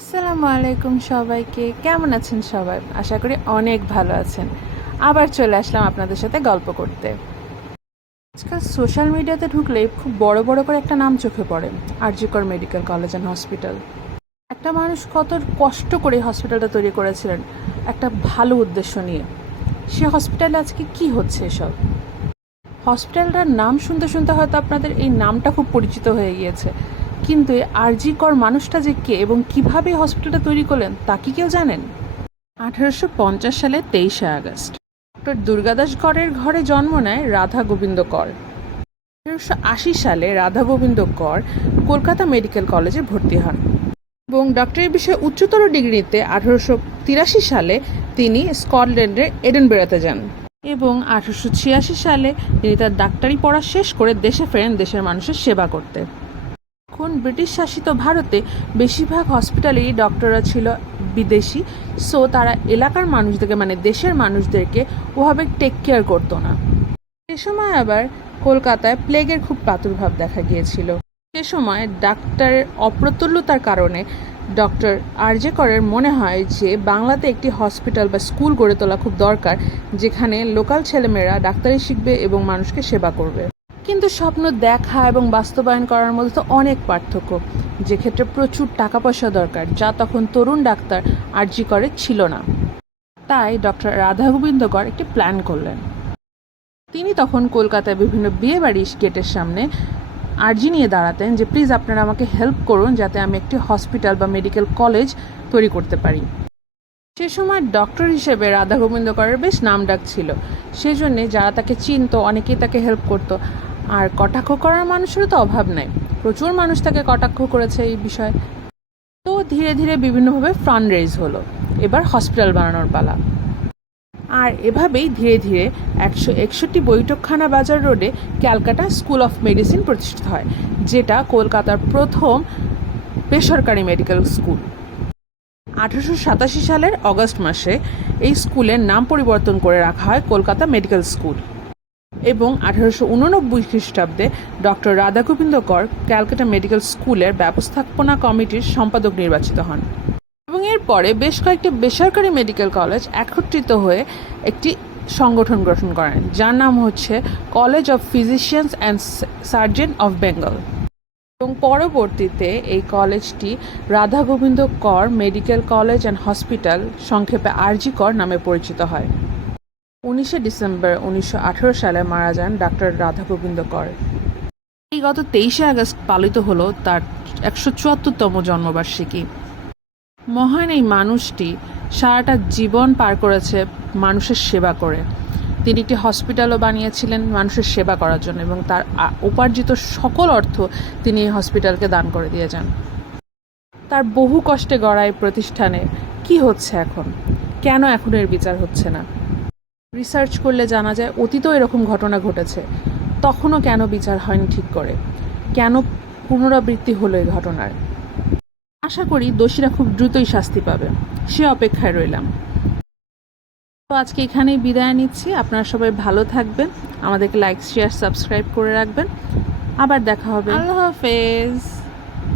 আসসালামু আলাইকুম সবাইকে। কেমন আছেন সবাই? আশা করি অনেক ভালো আছেন। আবার চলে আসলাম আপনাদের সাথে গল্প করতে। আজকাল সোশ্যাল মিডিয়াতে ঢুকলেই খুব বড় বড় করে একটা নাম চোখে পড়ে, আর.জি. কর মেডিকেল কলেজ অ্যান্ড হসপিটাল। একটা মানুষ কত কষ্ট করে হসপিটালটা তৈরি করেছিলেন একটা ভালো উদ্দেশ্য নিয়ে। সে হসপিটালে আজকে কি হচ্ছে এসব? হসপিটালটার নাম শুনতে শুনতে হয়তো আপনাদের এই নামটা খুব পরিচিত হয়ে গিয়েছে, কিন্তু এই আর.জি. কর মানুষটা যে কে এবং কিভাবে হসপিটালটা তৈরি করলেন তা কি কেউ জানেন? 1850 সালে 23শে আগস্ট ডক্টর দুর্গাদাস করের ঘরে জন্ম নেয় রাধা গোবিন্দ কর। 1880 সালে রাধা গোবিন্দ কর কলকাতা মেডিকেল কলেজে ভর্তি হন এবং ডক্টরের বিষয়ে উচ্চতর ডিগ্রি নিতে 1883 সালে তিনি স্কটল্যান্ডের এডিনবরাতে যান এবং 1886 সালে তিনি তার ডাক্তারি পড়া শেষ করে দেশে ফেরেন দেশের মানুষের সেবা করতে। এখন ব্রিটিশ শাসিত ভারতে বেশিরভাগ হসপিটালেরই ডক্টররা ছিল বিদেশি, সো তারা এলাকার মানুষদেরকে মানে দেশের মানুষদেরকে ওভাবে টেক কেয়ার করতো না। সে সময় আবার কলকাতায় প্লেগের খুব প্রাদুর্ভাব দেখা গিয়েছিল। সে সময় ডাক্তারের অপ্রতুল্যতার কারণে ডক্টর আর.জে. করের মনে হয় যে বাংলাতে একটি হসপিটাল বা স্কুল গড়ে তোলা খুব দরকার, যেখানে লোকাল ছেলেমেয়েরা ডাক্তারি শিখবে এবং মানুষকে সেবা করবে। কিন্তু স্বপ্ন দেখা এবং বাস্তবায়ন করার মধ্যে তো অনেক পার্থক্য, যে ক্ষেত্রে প্রচুর টাকা পয়সা দরকার, যা তখন তরুণ ডাক্তার আর.জি. করের ছিল না। তাই ডক্টর রাধা গোবিন্দ কর একটি প্ল্যান করলেন। তিনি তখন কলকাতায় বিভিন্ন বিয়েবাড়ি গেটের সামনে আর্জি নিয়ে দাঁড়াতেন যে প্লিজ আপনারা আমাকে হেল্প করুন যাতে আমি একটি হসপিটাল বা মেডিকেল কলেজ তৈরি করতে পারি। সে সময় ডক্টর হিসেবে রাধা গোবিন্দ করের বেশ নাম ডাক ছিল, সেজন্যে যারা তাকে চিনত অনেকেই তাকে হেল্প করতো। আর কটাক্ষ করার মানুষেরও তো অভাব নাই, প্রচুর মানুষ তাকে কটাক্ষ করেছে এই বিষয়ে। তো ধীরে ধীরে বিভিন্নভাবে ফান্ড রেজ হলো, এবার হসপিটাল বানানোর পালা। আর এভাবেই ধীরে ধীরে 161 বৈঠকখানা বাজার রোডে ক্যালকাটা স্কুল অফ মেডিসিন প্রতিষ্ঠিত হয়, যেটা কলকাতার প্রথম বেসরকারি মেডিকেল স্কুল। 1887 সালের অগস্ট মাসে এই স্কুলের নাম পরিবর্তন করে রাখা হয় কলকাতা মেডিকেল স্কুল এবং 1889 খ্রিস্টাব্দে ডক্টর রাধা গোবিন্দ কর ক্যালকাটা মেডিকেল স্কুলের ব্যবস্থাপনা কমিটির সম্পাদক নির্বাচিত হন এবং এরপরে বেশ কয়েকটি বেসরকারি মেডিকেল কলেজ একত্রিত হয়ে একটি সংগঠন গঠন করেন, যার নাম হচ্ছে college of physicians and surgeon of Bengal এবং পরবর্তীতে এই কলেজটি রাধা গোবিন্দ কর মেডিকেল কলেজ অ্যান্ড হসপিটাল, সংক্ষেপে আর.জি. কর নামে পরিচিত হয়। 19শে ডিসেম্বর 1918 সালে মারা যান ডক্টর রাধা গোবিন্দ কর। এই গত 23শে আগস্ট পালিত হলো তার 174তম জন্মবার্ষিকী। মহান এই মানুষটি সারাটা জীবন পার করেছে মানুষের সেবা করে। তিনি একটি হসপিটালও বানিয়েছিলেন মানুষের সেবা করার জন্য এবং তার উপার্জিত সকল অর্থ তিনি এই হসপিটালকে দান করে দিয়ে যান। তার বহু কষ্টে গড়া এই প্রতিষ্ঠানে কি হচ্ছে এখন, কেন এখন এর বিচার হচ্ছে না? রিসার্চ করলে জানা যায় অতীতেও এরকম ঘটনা ঘটেছে, তখনও কেন বিচার হয়নি ঠিক করে, কেন পুনরাবৃত্তি হলো এই ঘটনার। আশা করি দোষীরা খুব দ্রুতই শাস্তি পাবে, সে অপেক্ষায় রইলাম। তো আজকে এখানেই বিদায় নিচ্ছি। আপনারা সবাই ভালো থাকবেন, আমাদেরকে লাইক শেয়ার সাবস্ক্রাইব করে রাখবেন। আবার দেখা হবে। আল্লাহ হাফেজ।